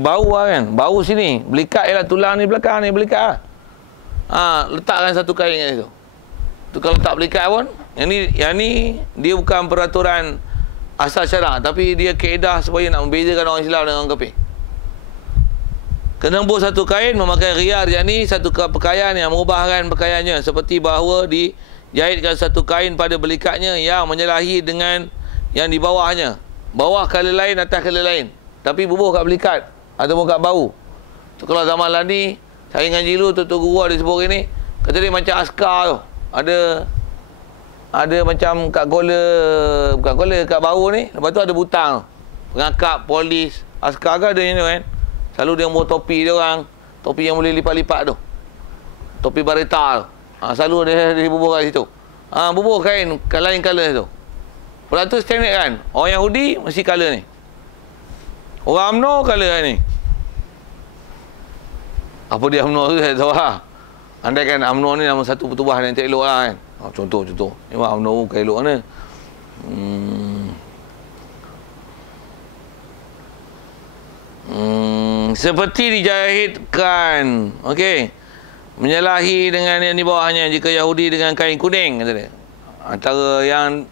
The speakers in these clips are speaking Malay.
bau lah kan. Bau sini. Belikat je lah. Tulang ni belakang ni belikat lah. Letakkan satu kain kat situ. Tu kalau tak belikat pun, yang ni dia bukan peraturan asal syarak, tapi dia kaedah supaya nak membezakan orang Islam dengan orang kafir. Kena embus satu kain memakai riyar, yang ni satu pakaian yang mengubahkan pakaiannya, seperti bahawa dijahitkan satu kain pada belikatnya yang menyalahi dengan yang di bawahnya. Bawah kala lain, atas kala lain, tapi bubuh kat belikat ataupun kat bau. Tu kalau zaman lah ni, saya ngaji dulu tu guru ada sebut ni, kata dia macam askar tu. Ada macam kat kola, bukan kola, kat bau ni. Lepas tu ada butang, pengakap, polis. Askar ke ada yang tu kan. Selalu dia bawa topi dia orang. Topi yang boleh lipat-lipat tu. Topi bareta tu. Selalu dia bubuh kat situ. Bubuh kain lain colour tu. Lepas tu standard kan. Orang Yahudi mesti colour ni. Orang UMNO colour ni. Apa dia UMNO tu saya tahu lah. Andai kan UMNO ni nama satu pertubuhan yang tak elok lah kan. Contoh. Memang UMNO bukan elok mana. Seperti dijahitkan. Okey. Menyalahi dengan yang di bawahnya jika Yahudi dengan kain kuning, kata dia. Antara yang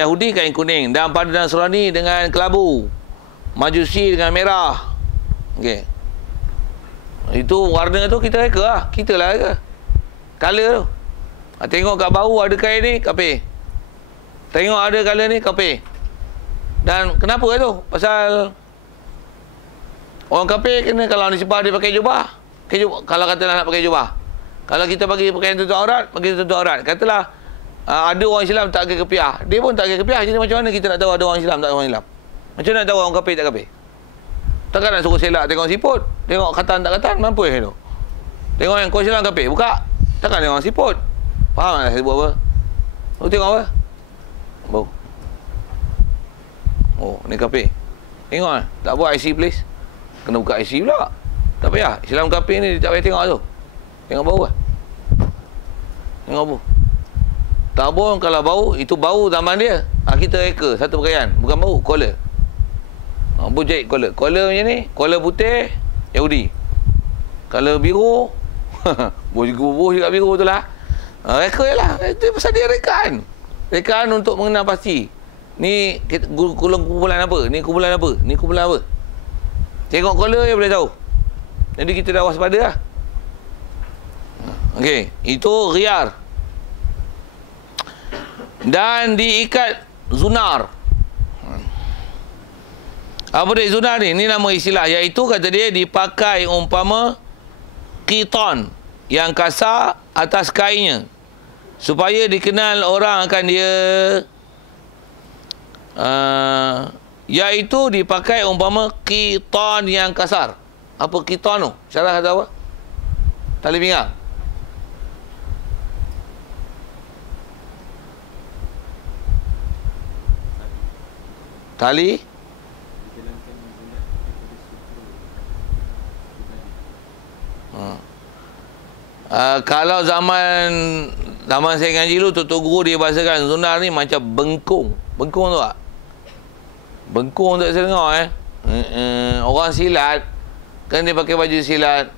Yahudi kain kuning, dan pada Nasrani dengan kelabu. Majusi dengan merah. Okey. Itu warna tu kita reka lah. Kita lah reka. Color tu. Tengok kat bau ada kain ni, kafir. Tengok ada color ni, kafir. Dan kenapa tu? Pasal orang kafir kena, kalau nisbah dia pakai jubah. Kalau katalah nak pakai jubah. Kalau kita bagi pakaian tutup aurat, bagi tutup aurat. Katalah ada orang Islam tak pakai kepiah. Dia pun tak pakai kepiah. Jadi macam mana kita nak tahu ada orang Islam tak ada orang Islam? Macam mana nak tahu orang kafir tak kafir? Takkan nak suruh selak tengok siput. Tengok katan tak katan, mampu tu. Tengok yang kau Islam kafir, buka. Takkan tengok siput. Faham tak saya buat apa? Lu tengok apa? Bau. Oh, ni kafir. Tengok lah. Tak buat IC please. Kena buka IC pula. Tak payah. Islam kafir ni dia tak payah tengok tu. Tengok bau lah. Tengok bau. Tak bau, kalau bau, itu bau zaman dia. Kita reka satu pakaian. Bukan bau, collar. Bau jahit collar. Collar macam ni. Collar putih, Yahudi. Collar biru, bubuh juga biru tu lah. Reka je lah. Itu pasal dia rekaan. Rekaan untuk mengenal pasti. Ni kumpulan apa? Ni kumpulan apa? Ni kumpulan apa? Tengok collar je boleh tahu. Jadi kita dah waspada lah. Okey. Itu riyar. Dan diikat zunar. Apa dia zunar ni? Ini nama istilah. Iaitu kata dia dipakai umpama qitan yang kasar atas kainnya. Supaya dikenal orang akan dia. Iaitu dipakai umpama qitan yang kasar. Apa qitan tu? Syarah kata apa? Tali pinggang. Tali kalau zaman saya ngaji dulu, Tok Guru dia bahasakan zunar ni macam bengkung. Bengkung tu tak? Bengkung tak saya dengar orang silat kan dia pakai baju silat.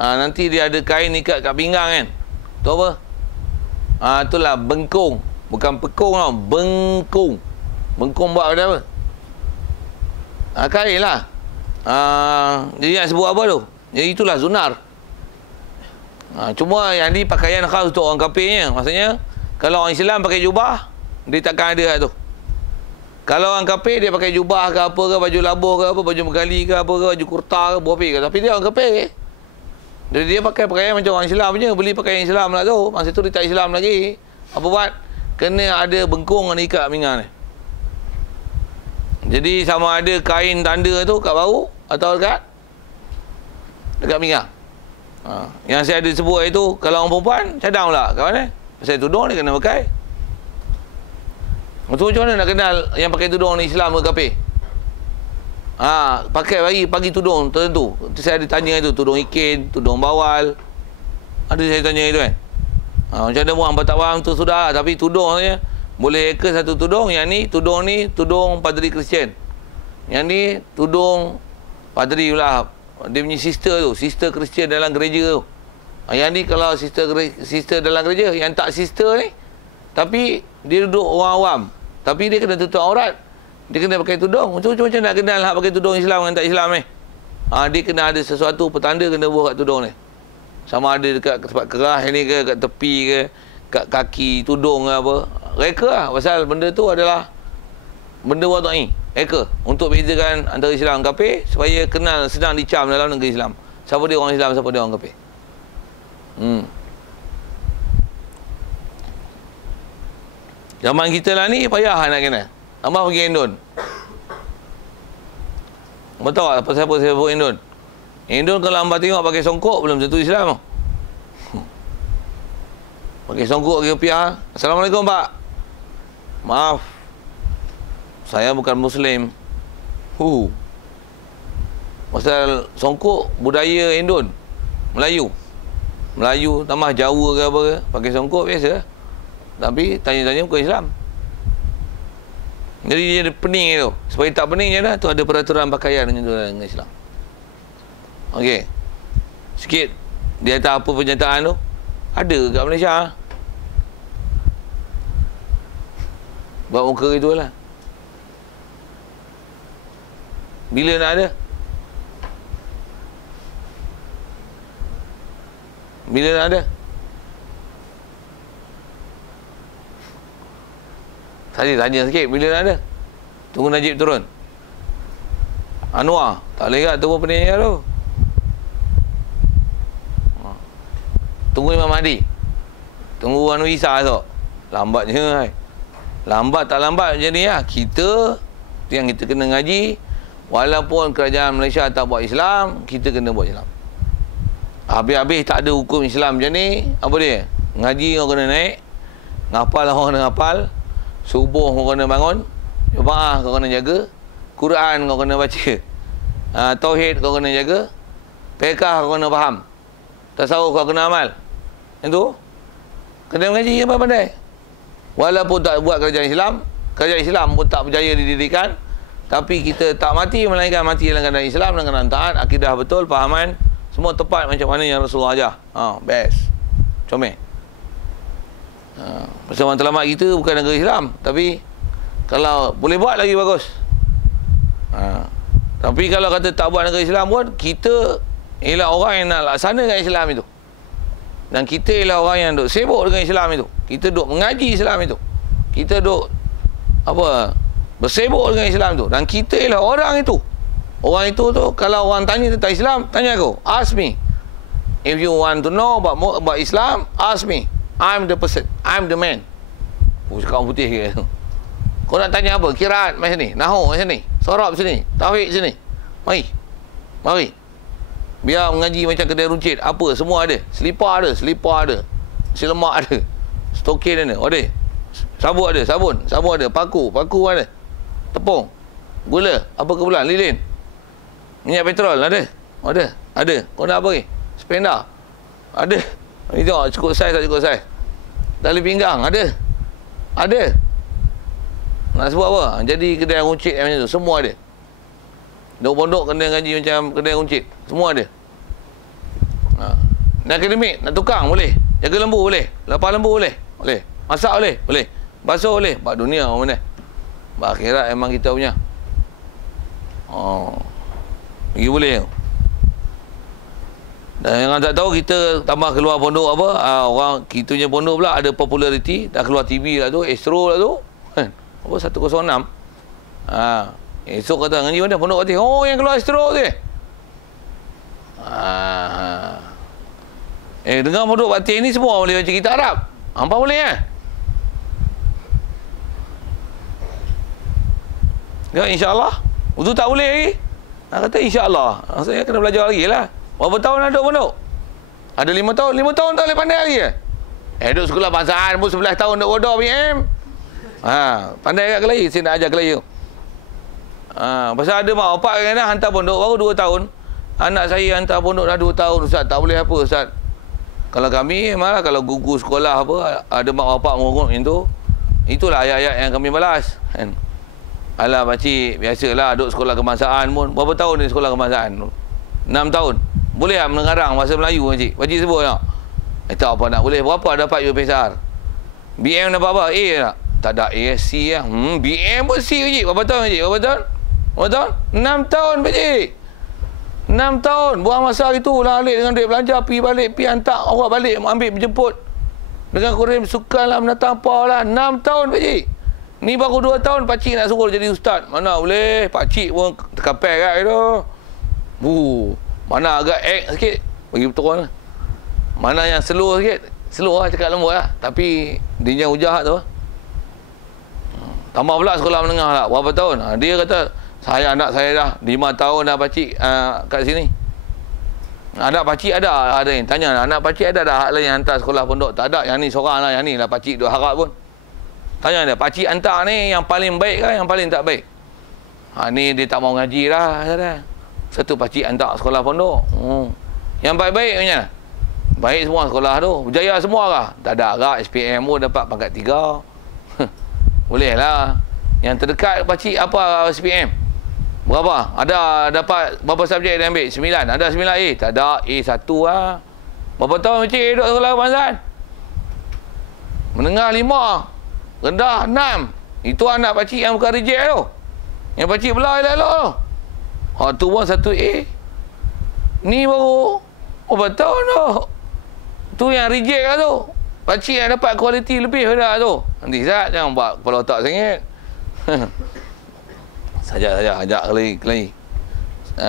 Nanti dia ada kain ikat kat pinggang kan. Tu apa? Itulah bengkung. Bukan pekung tau. Bengkung. Bengkung buat pada apa? Kain lah. Jadi nak sebut apa tu? Jadi itulah zunar. Cuma yang ni pakaian khas untuk orang kafirnya. Maksudnya kalau orang Islam pakai jubah, dia takkan ada tu. Kalau orang kafir dia pakai jubah ke apa ke, baju labuh ke apa, baju megali ke apa ke, baju kurta ke, bopi ke, tapi dia orang kafir. Jadi dia pakai pakaian macam orang Islam je. Beli pakaian Islam lah tu. Masa tu dia tak Islam lagi. Apa buat? Kena ada bengkung yang ikat pinggang ni. Jadi sama ada kain tanda tu kat bahu atau dekat pinggang. Yang saya ada sebut itu, kalau orang perempuan cadang pula kat mana? Pasal tudung dia kena pakai. Macam mana nak kenal yang pakai tudung ni Islam ke kafir? Pakai pagi tudung tertentu. Saya ada tanya itu, tudung ikin, tudung bawal. Ada saya tanya itu kan. Macam mana buang tak faham tu sudah lah. Tapi tudung saja boleh ke satu tudung. Yang ni tudung padri Kristian. Yang ni tudung padri pula. Dia punya sister tu, sister Kristian dalam gereja tu. Yang ni kalau sister dalam gereja, yang tak sister ni, tapi dia duduk orang awam, tapi dia kena tutup aurat, dia kena pakai tudung. Macam nak kenal hak pakai tudung Islam dengan tak Islam ni? Dia kena ada sesuatu petanda kena buah kat tudung ni. Sama ada dekat tempat kerah ni ke, kat tepi ke, kat kaki tudung ke apa. Reka lah, pasal benda tu adalah benda wadai, reka, untuk bezakan antara Islam dan kafir, supaya kenal, senang dicam dalam negeri Islam. Siapa dia orang Islam, siapa dia orang kafir. Zaman kita lah ni payah nak kenal. Abang pergi Indon. Abang tahu tak siapa saya sebut Indon? Indon kalau abang tengok pakai songkok, belum tentu Islam. Pakai songkok ke rupiah. Assalamualaikum Pak. Maaf, saya bukan Muslim. Pasal songkok budaya Indon, Melayu tambah Jawa ke apa ke, pakai songkok biasa. Tapi tanya-tanya bukan Islam. Jadi dia ada pening tu. Supaya tak pening je dah, tu ada peraturan pakaian dengan Islam. Okey. Sikit di atas apa pernyataan tu, ada kat Malaysia. Buat muka itu lah. Bila nak ada? Bila nak ada? Tadi tanya sikit, bila nak ada? Tunggu Najib turun. Anwar, tak boleh kat tunggu pening tu. Tunggu Imam Mahdi. Tunggu Anwar Isa tu. Lambatnya. Lambat tak lambat macam ni lah. Kita yang kita kena ngaji, walaupun kerajaan Malaysia tak buat Islam, kita kena buat Islam. Habis-habis tak ada hukum Islam macam ni, apa dia? Ngaji kau kena naik, ngapal kau kena ngapal, subuh kau kena bangun, jemaah kau kena jaga, Quran kau kena baca, tauhid kau kena jaga, fiqh kau kena faham, tasawuf kau kena amal. Itu kena mengaji apa pandai. Walaupun tak buat kerajaan Islam pun tak berjaya didirikan, tapi kita tak mati melainkan mati dalam keadaan Islam, dalam keadaan taat, akidah betul, fahaman semua tepat macam mana yang Rasulullah ajar. Best. Comel. Pasal orang terlamat kita bukan negara Islam, tapi kalau boleh buat lagi bagus. Tapi kalau kata tak buat negara Islam pun, kita ialah orang yang nak laksanakan Islam itu. Dan kita ialah orang yang duk sibuk dengan Islam itu. Kita duk mengaji Islam itu. Kita duk bersibuk dengan Islam itu. Dan kita ialah orang itu. Orang itu tu, kalau orang tanya tentang Islam, tanya aku, ask me. If you want to know about Islam, ask me. I'm the person, I'm the man. Cakap orang putih ke tu. Kau nak tanya apa? Kiraat macam ni, Nahu macam ni, Sorab sini, Tauhid sini. Mari. Biar mengaji macam kedai runcit. Apa, semua ada. Selipar ada, nasi lemak ada, stokin ada, sabun ada, sabun ada, paku ada, tepung, gula, apa ke pula, lilin, minyak petrol ada. Kau nak apa ni? Spenda ada. Ni tengok cukup saiz tak cukup saiz. Tali pinggang ada. Nak sebut apa? Jadi kedai runcit macam tu semua ada. Pondok kedai ngaji macam kedai runcit semua ada. Nak akademik, nak tukang boleh. Jaga lembu boleh. Lapar lembu boleh. Masak boleh. Basuh boleh. Bak dunia orang mana? Bak akhirat memang kita punya. Pergi boleh. Dan yang tak tahu, kita tambah keluar pondok apa, orang kita punya pondok pula ada populariti, dah keluar TV lah tu, Astro lah tu. Apa 106. Esok kata ngaji mana pondok kata, yang keluar Astro tu. Dengar pondok batin ni semua boleh baca kitab Arab. Hampa boleh Ya, insya-Allah. Itu tak boleh lagi. Kata insya-Allah. Saya kena belajar lagi lah. Berapa tahun ada pondok? Ada 5 tahun. 5 tahun tak boleh pandai lagi duduk sekolah bangsaan pun 11 tahun duduk bodoh PM. Pandai kat Kelai. Saya nak ajar Kelai tu. Pasal ada mak bapak kan hantar pondok baru 2 tahun. Anak saya hantar pondok dah 2 tahun. Ustaz, tak boleh apa Ustaz. Kalau kami malah kalau gugur sekolah apa, ada mak bapak mengurut macam tu, itulah ayat-ayat yang kami balas kan. Alah pakcik, biasalah duduk sekolah kebangsaan pun. Berapa tahun ni sekolah kebangsaan tu? 6 tahun. Boleh tak mengarang bahasa Melayu pakcik? Pakcik sebut tak? Tak apa nak boleh. Berapa dapat UPSR? BM dapat apa? A tak? Tak ada A, C lah. BM pun C pakcik. Berapa tahun pakcik? Berapa tahun? Berapa tahun? 6 tahun pakcik. 6 tahun. Buang masa itu lah balik dengan duit belanja. Pergi balik, pergi hantar awak balik, ambil berjemput. Dengan Korea sukan lah, menatang apa lah. 6 tahun pakcik. Ni baru 2 tahun pakcik nak suruh jadi ustaz. Mana boleh. Pakcik pun terkapal kat itu. Mana agak act sikit, bagi betul lah. Mana yang slow sikit, slow lah, cakap lembut lah. Tapi dia hujah tu. Tambah pula sekolah menengah lah. Berapa tahun? Dia kata, anak saya dah 5 tahun dah pakcik kat sini. Anak pakcik ada ni. Tanya, anak pakcik ada dah hak lain yang hantar sekolah pondok? Tak ada. Yang ni seorang lah. Yang ni lah pakcik duk harap pun. Tanya dia, pakcik hantar ni yang paling baik ke yang paling tak baik? Ni dia tak mau ngaji lah. Satu pakcik hantar sekolah pondok. Yang baik-baik macam mana? Baik semua sekolah tu. Berjaya semua kah? Tak ada agak. SPM pun dapat pangkat 3. Boleh lah. Yang terdekat pakcik apa SPM? Berapa? Ada dapat berapa subjek dia ambil? 9. Ada 9A? Tak ada. A1 lah. Berapa tahun pakcik duduk sekolah kebangsaan? Menengah 5. Rendah 6. Itu anak pakcik yang bukan reject tu. Yang pakcik belah elok-elok tu. Tu pun 1A. Ni baru berapa tahun tu? Tu yang reject lah tu. Pakcik yang dapat kualiti lebih dah tu. Nanti Zat jangan buat kepala otak sangat. Saja ajak lagi.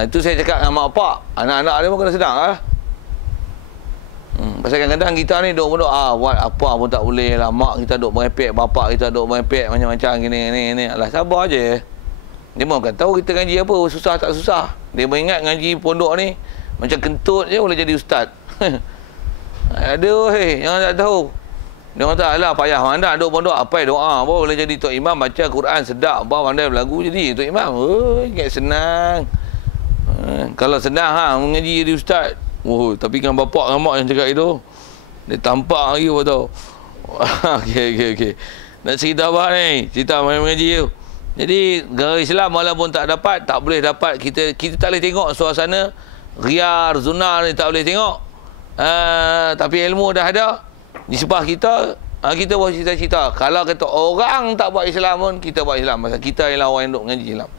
Itu saya cakap dengan mak pak. Anak-anak dia pun kena sedang lah. Pasal kadang-kadang kita ni duk buat apa pun tak boleh lah. Mak kita duk merepek, bapak kita duk merepek macam-macam gini. Alah sabar je. Dia pun bukan tahu kita ngaji apa, susah tak susah. Dia beringat ngaji pondok ni macam kentut je boleh jadi ustaz. Aduh, yang tak tahu. Dia kata, alah payah mana duk pondok, apa doa apa boleh jadi tok imam, baca Quran sedap, apa pandai berlagu jadi tok imam. Ingat senang. Kalau senang mengaji jadi ustaz. Tapi kan bapak dengan mak yang cakap itu, dia tampak lagi apa tahu. Okey. Nak cerita apa ni? Cerita main mengaji tu. Jadi negara Islam walaupun tak dapat, tak boleh dapat, kita tak boleh tengok suasana Riyadh, Zuna ni tak boleh tengok. Tapi ilmu dah ada di sebelah kita. Kita buat cita-cita. Kalau kata orang tak buat Islam pun, kita buat Islam. Pasal kita ialah orang yang duk mengaji Islam.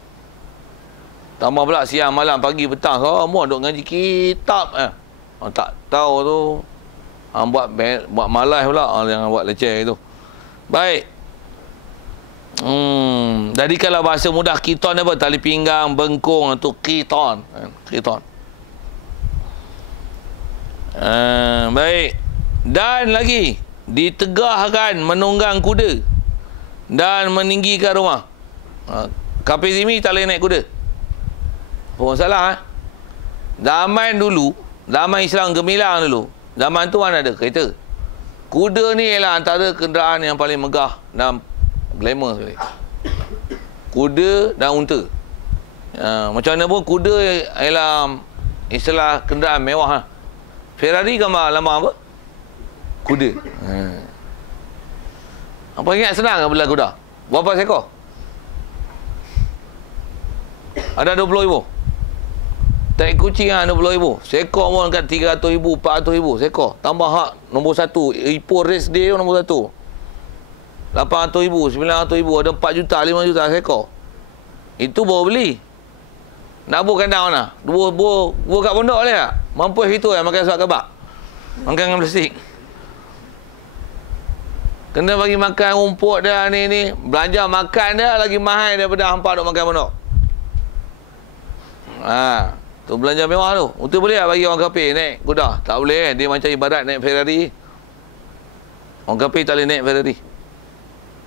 Tambah pula siang, malam, pagi, petang, semua duk ngaji kitab. Tak tahu tu. Buat malas pula. Jangan buat leceh itu. Baik. Jadi kalau bahasa mudah kiton apa? Tali pinggang, bengkung tu kiton. Kiton. Baik. Dan lagi ditegahkan menunggang kuda dan meninggikan rumah. Kafir Zimmi tak boleh naik kuda. Apa masalah? Zaman dulu, zaman Islam gemilang dulu, zaman tu mana ada kereta. Kuda ni ialah antara kenderaan yang paling megah dan glamour sekali. Kuda dan unta. Macam mana pun kuda ialah istilah kenderaan mewah. Ferrari gambar lama apa? Kuda. Apa ingat senang ke bela kuda? Berapa seekor? Ada 20,000. Tak kucing 20,000. Seekor pun kat 300,000, 400,000 seekor. Tambah hak nombor 1. Ipoh race day nombor 1. 800,000, 900,000. Ada 4 juta, 5 juta seekor. Itu baru beli. Nak buat kandang mana? Buat kat pondok boleh tak? Mampu itu yang makan suap kebab. Makan dengan plastik. Kena bagi makan rumput dah ni. Belanja makan dah lagi mahal daripada hampa duk makan pondok. Tu belanja mewah tu. Itu boleh tak bagi orang kafir naik kuda? Tak boleh. Dia macam ibarat naik Ferrari. Orang kafir tak boleh naik Ferrari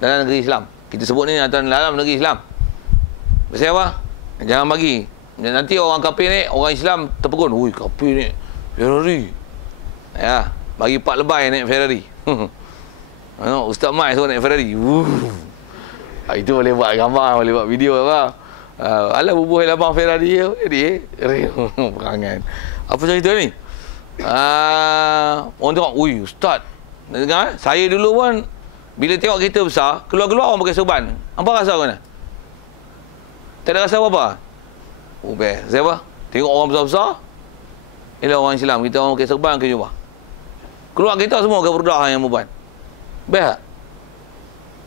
dalam negeri Islam. Kita sebut ni dalam negeri Islam. Pasal apa? Jangan bagi. Nanti orang kafir naik, orang Islam terpegun. Ui, kafir naik Ferrari. Ya, bagi 4 lebay naik Ferrari. Ustaz Mai suruh naik Ferrari. Itu boleh buat gambar, boleh buat video apa. Alah bubuh labang Ferrari jadi perangan. Apa cerita ni? Orang tengok, ui ustaz. Dengar, saya dulu pun bila tengok kereta besar, keluar-keluar orang pakai serban. Apa rasa kau ni? Tak ada rasa apa-apa. Oh, best. Saya apa? Tengok orang besar-besar. Ialah orang Islam. Kita orang pakai serban ke jubah. Keluar kita semua ke berdah yang perempuan. Best tak?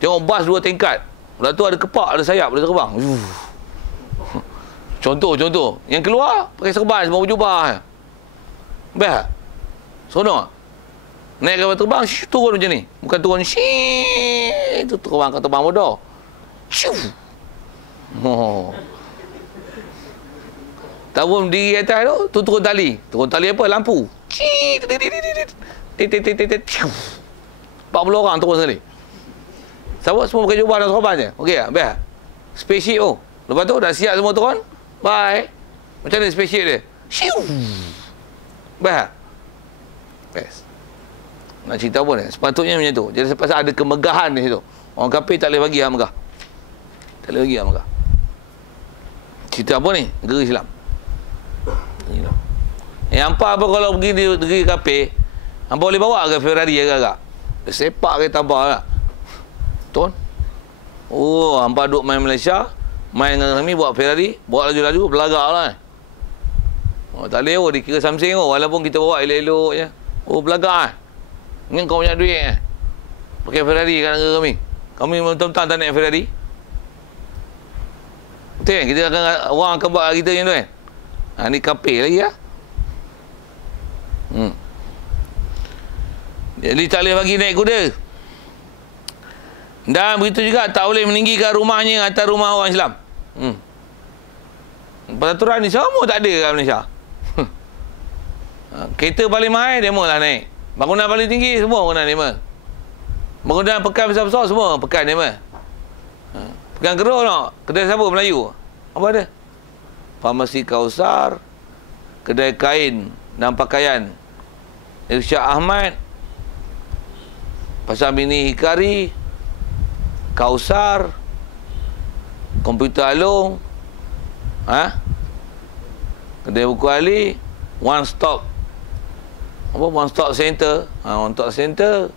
Tengok bas 2 tingkat. Lepas tu ada kepak, ada sayap, ada terbang. Contoh. Yang keluar, pakai serban semua berjubah. Best tak? Seronok tak? Naik kapal terbang, turun macam ni. Bukan turun, itu terbang bodoh. Oh. Tak pun diri atas tu turun tali. Turun tali apa? Lampu. 40 orang turun sekali. Siapa semua pakai jubah dan serban je. Okey tak? Best. Spaceship tu. Lepas tu dah siap semua turun. Bye. Macam ni spaceship dia. Best. Best. Nak cerita apa ni? Sepatutnya macam tu. Jadi pasal ada kemegahan di situ. Orang kafir tak boleh bagi hak megah. Tak boleh bagi hak megah. Cerita apa ni? Negeri Islam. Hampa apa kalau pergi di negeri kafir, hampa boleh bawa ke Ferrari agak-agak? Sepak kereta abah tak? Betul? Oh, hampa duduk main Malaysia, main dengan kami, buat Ferrari, buat laju-laju, belagak lah. Oh, tak boleh, dikira something, walaupun kita bawa elok-elok je. Oh, belagak lah. Ni kau punya duit pakai Ferrari kat negara kami. Kami betul-betul tak naik Ferrari. Betul kan? Kita akan, orang akan buat kita macam tu kan? Ni kafir lagi lah. Jadi tak boleh bagi naik kuda. Dan begitu juga tak boleh meninggikan rumahnya atas rumah orang Islam. Peraturan ni semua tak ada kat Malaysia. Kereta paling mahal demo lah naik. Bangunan paling tinggi semua kena demo. Bangunan pekan besar-besar semua pekan demo. Pekan Keruh tak? Kedai siapa Melayu? Apa ada? Farmasi Kausar, kedai kain dan pakaian Irsyad Ahmad, Pasar Mini Hikari, Kausar, Komputer Along, kedai buku Ali, One Stop. Apa One Stop Center? One Stop Center.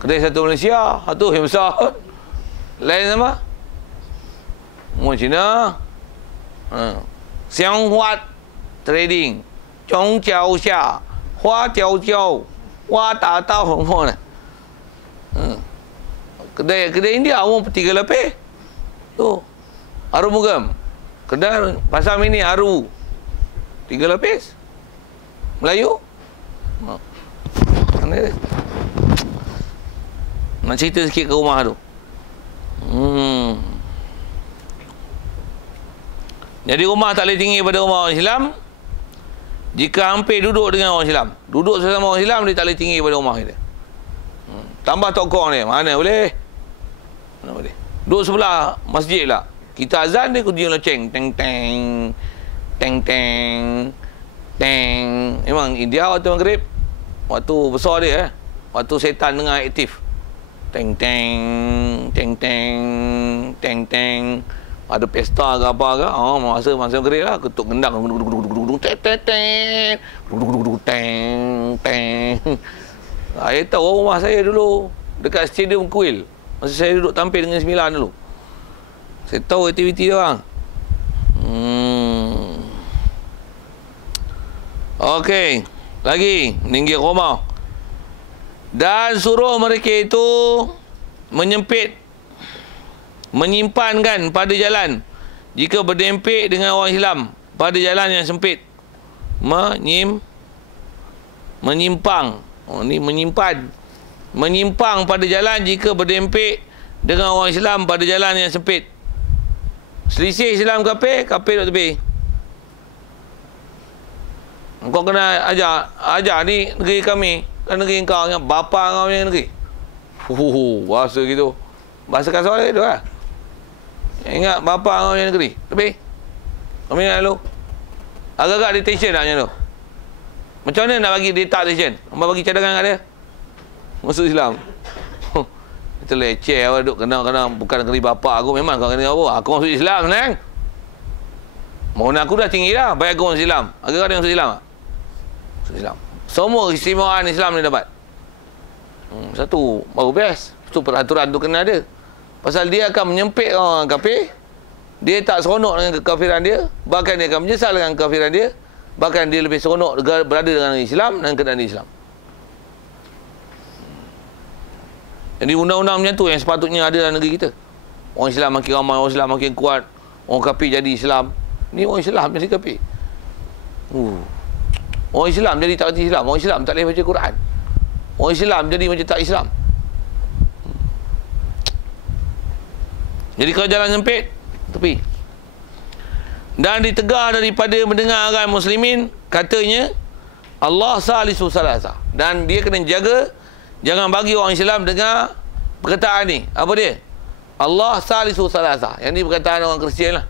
Kedai Satu Malaysia, satu yang besar. Lain sama? Mua Cina. Xiang Huat Trading, Chong Jiao Xia, Hua Jiao Jiao, Hua Da Dao semua ni. Kedai India umum 3 lapis. Tu. Harum Mugam. Kedai Pasar Mini Haru 3 lapis. Melayu. Mana dia? Nak cerita sikit ke rumah tu. Jadi rumah tak boleh tinggi pada rumah orang Islam jika hampir duduk dengan orang Islam. Duduk sesama orang Islam, dia tak boleh tinggi pada rumah kita. Tambah tokong dia. Mana boleh? Mana boleh? Duduk sebelah masjid lah. Kita azan, dia kunci loceng. Teng teng. Teng teng. Teng. Memang India waktu maghrib, waktu besar dia waktu setan tengah aktif. Teng teng. Teng teng. Teng teng. Ada pesta ke apa ke, masa maghrib lah, ketuk gendang, saya tahu rumah saya dulu dekat Stadium Kuil, masa saya duduk tampil dengan 9 dulu, saya tahu aktiviti dia orang. Okey, lagi meninggi rumah dan suruh mereka itu menyimpankan pada jalan jika berdempik dengan orang Islam pada jalan yang sempit. Menyimpang. Ni menyimpang pada jalan jika berdempik dengan orang Islam pada jalan yang sempit. Selisih Islam kafir duk tepi. Kau kena ajar ni negeri kami, kan negeri kau dengan bapa kau punya negeri. Bahasa gitu. Bahasa kasar dia tu lah. Ingat bapa kau punya negeri. Tepi. Kami nak dulu. Agak-agak detention nak macam tu. Macam mana nak bagi data detention? Abang bagi cadangan kat dia. Masuk Islam. Itu leceh awak duduk kena bukan negeri bapa aku. Memang kau kena apa? Aku masuk Islam, nang. Mohon aku dah tinggi dah. Baik aku masuk Islam. Agak-agak dia masuk Islam tak? Masuk Islam. Semua keistimewaan Islam ni dapat. Satu, baru best. Itu peraturan tu kena ada. Pasal dia akan menyempit orang kafir dia tak seronok dengan kekafiran dia, bahkan dia akan menyesal dengan kekafiran dia, bahkan dia lebih seronok berada dengan Islam dan keadaan Islam. Jadi undang-undang macam tu yang sepatutnya ada dalam negeri kita. Orang Islam makin ramai, orang Islam makin kuat, orang kafir jadi Islam. Ni orang Islam jadi kafir. Orang Islam jadi tak kerti Islam. Orang Islam tak boleh baca Quran. Orang Islam jadi macam tak Islam. Jadi kalau jalan sempit, tepi. Dan ditegar daripada mendengarkan muslimin, katanya Allah salisu salasa. Dan dia kena jaga, jangan bagi orang Islam dengar perkataan ni. Apa dia? Allah salisu salasa. Yang ni perkataan orang Kristian lah.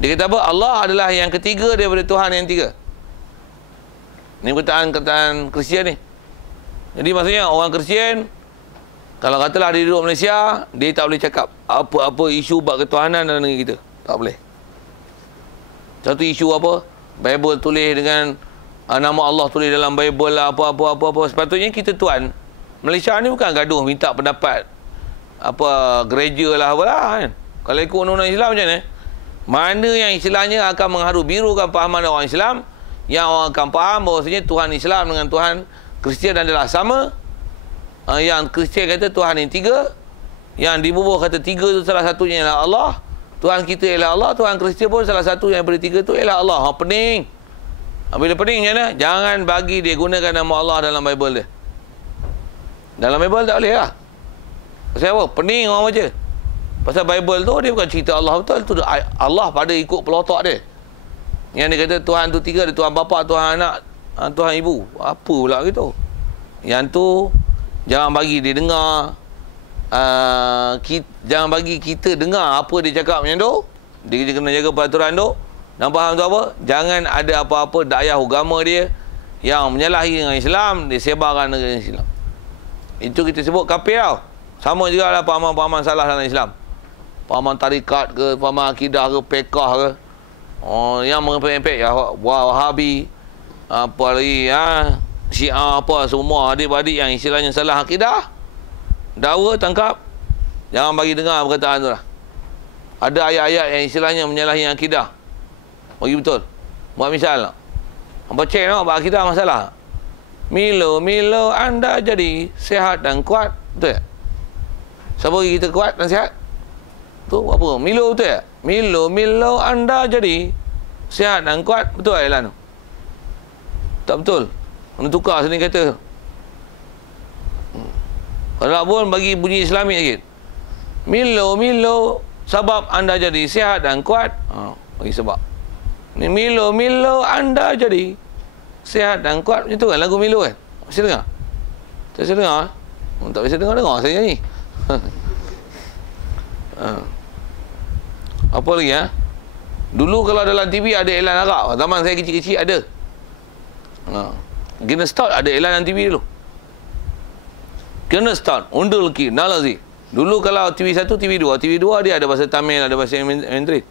Dia kata apa? Allah adalah yang ketiga daripada Tuhan yang tiga. Ni perkataan Kristian ni. Jadi maksudnya orang Kristian, kalau katalah dia duduk Malaysia, dia tak boleh cakap apa-apa isu bab ketuhanan dalam negeri kita. Tak boleh. Satu isu apa? Bible tulis dengan nama Allah tulis dalam Bible lah, apa-apa. Sepatutnya kita tuan, Malaysia ni bukan gaduh minta pendapat apa gereja lah apalah kan. Kalau ikut undang-undang Islam macam mana? Mana yang istilahnya akan mengharu birukan fahaman orang Islam, yang orang akan faham bahawasanya Tuhan Islam dengan Tuhan Kristian adalah sama. Yang Kristian kata Tuhan yang tiga, yang di bawah kata tiga tu salah satunya ialah Allah, Tuhan kita ialah Allah, Tuhan Kristian pun salah satu yang daripada tiga tu ialah Allah. Pening. Bila pening macam mana? Jangan bagi dia gunakan nama Allah dalam Bible dia. Dalam Bible tak boleh lah. Pasal apa? Pening orang baca. Pasal Bible tu dia bukan cerita Allah betul, tu Allah pada ikut pelotok dia. Yang dia kata Tuhan tu tiga, ada Tuhan bapa, Tuhan anak, Tuhan ibu. Apa pula gitu? Yang tu jangan bagi dia dengar, jangan bagi kita dengar apa dia cakap macam tu. Dia kena jaga peraturan tu. Dan faham tu apa? Jangan ada apa-apa dakwah agama dia yang menyalahi dengan Islam, dia sebarkan dengan Islam. Itu kita sebut kafir tau. Sama juga lah pahaman-pahaman salah dalam Islam. Pahaman tarikat ke, pahaman akidah ke, pekah ke. Yang mengepek-epek ya, Wahabi, apa lagi ya, Syiah apa, semua adik-adik yang istilahnya salah akidah, dakwa, tangkap. Jangan bagi dengar perkataan tu lah. Ada ayat-ayat yang istilahnya menyalahi akidah, bagi betul. Buat misal, apa cek tengok bab akidah masalah. Milo anda jadi sihat dan kuat. Betul tak? Siapa bagi kita kuat dan sihat? Tu apa? Milo betul tak? Milo anda jadi sihat dan kuat. Betul tak iklan tu? Tak betul. Kena tukar sini kata. Kalau pun bagi bunyi Islami sikit. Milo sebab anda jadi sihat dan kuat. Bagi sebab. Ni Milo anda jadi sihat dan kuat. Macam tu kan lagu Milo kan? Bisa dengar? Tak bisa dengar? Tak bisa dengar saya nyanyi. Apa lagi ya? Dulu kalau dalam TV ada iklan arak. Zaman saya kecil-kecil ada. Guinness Stout ada iklan dalam TV dulu. Guinness Stout, undul ki, nalazi. Dulu kalau TV 1, TV 2. TV 2 dia ada bahasa Tamil, ada bahasa Mandarin.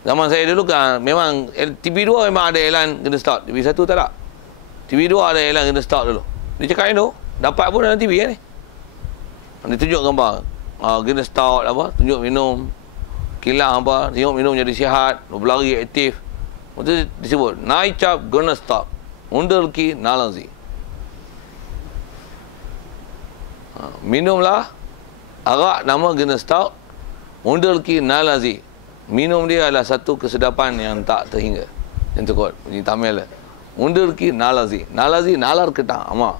Zaman saya dulu kan memang TV 2 memang ada iklan Guinness Stout. TV 1 tak ada. TV 2 ada iklan Guinness Stout dulu. Dia cakap itu dapat pun dalam TV kan ni. Dia tunjuk gambar Guinness Stout apa, tunjuk minum, kilang apa, tengok minum jadi sihat, berlari aktif. Itu disebut Naicap Guinness Stout, undul ki nalazi. Minumlah arak nama Guinness Stout, undul ki nalazi. Minum dia adalah satu kesedapan yang tak terhingga. Yang tu kot, bunyi Tamil lah. Undul ki nalazi. Nalazi, nalar ketang. Amak.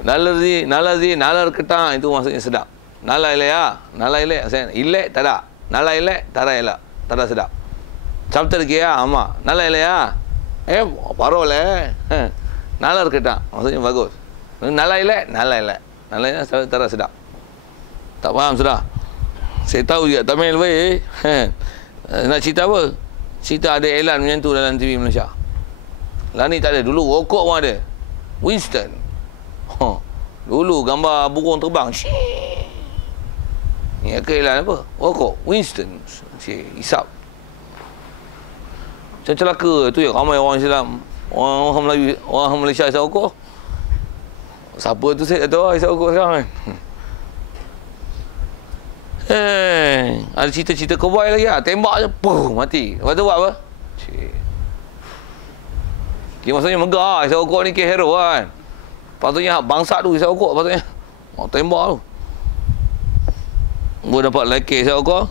Nalazi, nalar ketang. Itu maksudnya sedap. Nala ilek lah. Nala ilek. Ilek tak ada. Nala ilek, tak ada ilek. Tak ada sedap. Chapter ke lah, amak. Nala ilek lah. Parol nalar ketang. Maksudnya bagus. Nala ilek, nala ilek. Nala ilek, tak ada sedap. Tak faham sudah? Saya tahu juga Tamil baik. Nak cerita apa? Cerita ada iklan macam tu dalam TV Malaysia. Lah ni tak ada. Dulu rokok pun ada. Winston. Dulu gambar burung terbang. Ni iklan apa? Rokok. Winston. Hisap. Macam celaka. Tu ya ramai orang Islam. Orang Melayu, orang Malaysia hisap rokok. Siapa tu saya tak tahu hisap rokok sekarang kan. Ada cerita-cerita cowboy lagi lah. Tembak je, puh, mati. Lepas tu buat apa? Cik. Maksudnya megah isap rokok ni ke hero kan. Patutnya bangsa tu isap rokok patutnya. Tembak tu. Gua dapat lelaki isap rokok.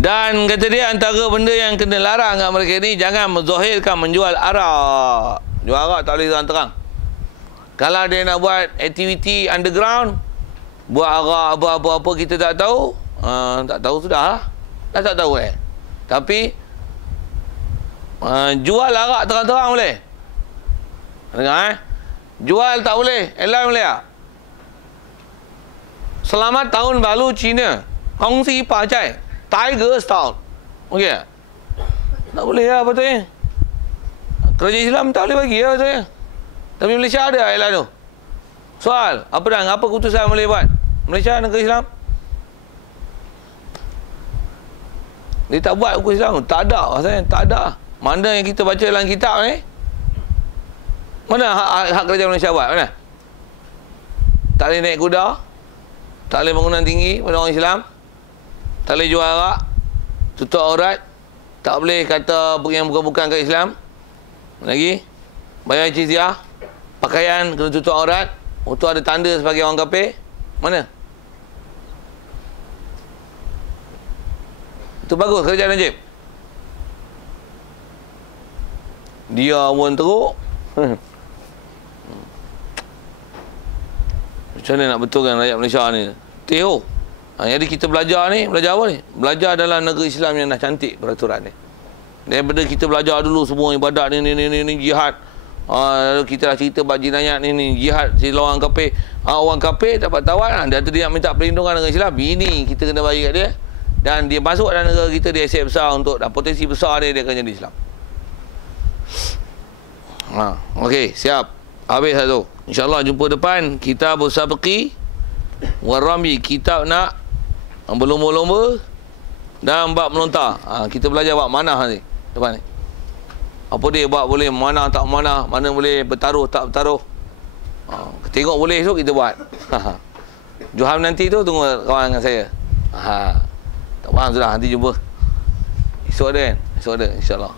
Dan kata dia antara benda yang kena larang kat mereka ni, jangan menzahirkan menjual arak. Jual arak tak boleh terang-terang. Kalau dia nak buat aktiviti underground, buat arak apa-apa kita tak tahu, tak tahu sudah lah. Dah tak tahu Tapi jual arak terang-terang boleh. Dengar Jual tak boleh, elan boleh tak? Selamat tahun baru Cina. Kongsi pacai. Tiger Style. Okey tak? Tak boleh lah patutnya. Kerajaan Islam tak boleh bagi lah patutnya. Tapi Malaysia ada iklan tu. Soal, apa keputusan boleh buat? Malaysia negara Islam? Dia tak buat hukum Islam tu. Tak ada rasanya. Tak ada. Mana yang kita baca dalam kitab ni? Mana hak kerajaan Malaysia buat? Mana? Tak boleh naik kuda. Tak boleh bangunan tinggi pada orang Islam. Tak boleh jual arak. Tutup aurat. Tak boleh kata yang bukan-bukan kat Islam. Lagi. Bayar jizyah. Pakaian kena tutup aurat. Itu ada tanda sebagai orang kafir. Mana? Itu bagus kerajaan Najib. Dia pun teruk. Macam mana nak betulkan rakyat Malaysia ni? Teo. Jadi kita belajar ni, belajar apa ni? Belajar dalam negara Islam yang dah cantik peraturan ni. Daripada kita belajar dulu semua ibadat ni jihad. Lalu kita dah cerita bab jinayat ni jihad si lawan kafir. Orang kafir dapat tawan, dia tu dia nak minta perlindungan negara Islam. Ini kita kena bagi kat dia. Dan dia masuk dalam negara kita, dia accept besar untuk potensi besar dia akan jadi Islam. Okey, siap. Habis satu. InsyaAllah jumpa depan. Kitab Sabqi Warami, kitab nak berlomba-lomba dan bab melontar. Kita belajar bab manah nanti depan ni. Apa dia bab boleh manah tak manah, mana boleh bertaruh tak bertaruh. Tengok boleh esok kita buat. Juham nanti tu tunggu kawan dengan saya. Tak faham sudah, nanti jumpa. Esok ada kan? Esok ada insyaAllah.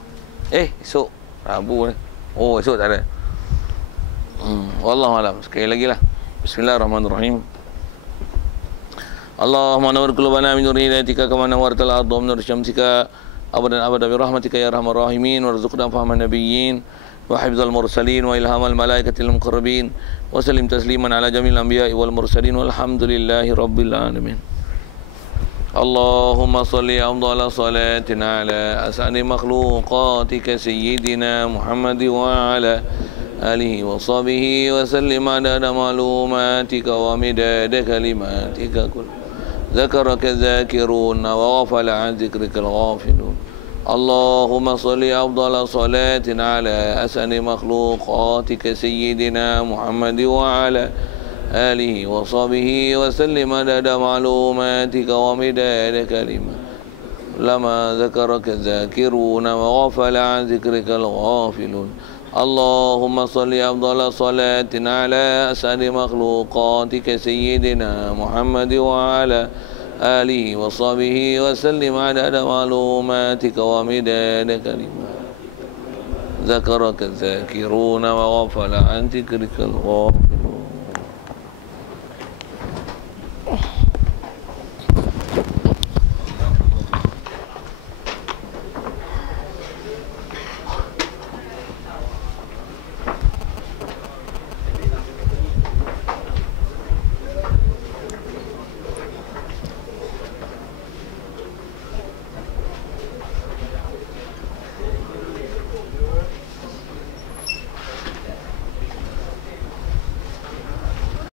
Esok Rabu ni. Oh, esok tak ada. Wallahualam. Sekali lagi lah. Bismillahirrahmanirrahim. Allahumma nawwir qulubana min nuri hidayatika kama nawwartal arda min nuri syamsika abadan abada bi rahmatika ya arhamar rahimin warzuqna fahman nabiyyin wa hifdzal mursalin wa ilhamal malaikatil muqarrabin wa sallim tasliman ala jamil anbiya'i wal mursalin walhamdulillahi rabbil alamin. Allahumma salli afdhala salatina ala as'ani makhluqatika sayyidina Muhammad wa ala alihi wa sahbihi wa sallim adada malumatika wa midada kalimatika kull zakaraka zakirun wa ghafala an zikrika al-ghafilun. Allahumma salli afdhala salatina ala as'ani makhluqatika sayyidina Muhammad wa ala آله وصحبه وسلم عدد معلوماتك ومداد كلمة لما ذكرك الذاكرون وغفل عن ذكرك الغافلون. اللهم صل أفضل صلاة على أسعد مخلوقاتك سيدنا محمد وعلى آله وصحبه وسلم عدد معلوماتك ومداد كلمة ذكرك الذاكرون وغفل عن ذكرك الغافلون.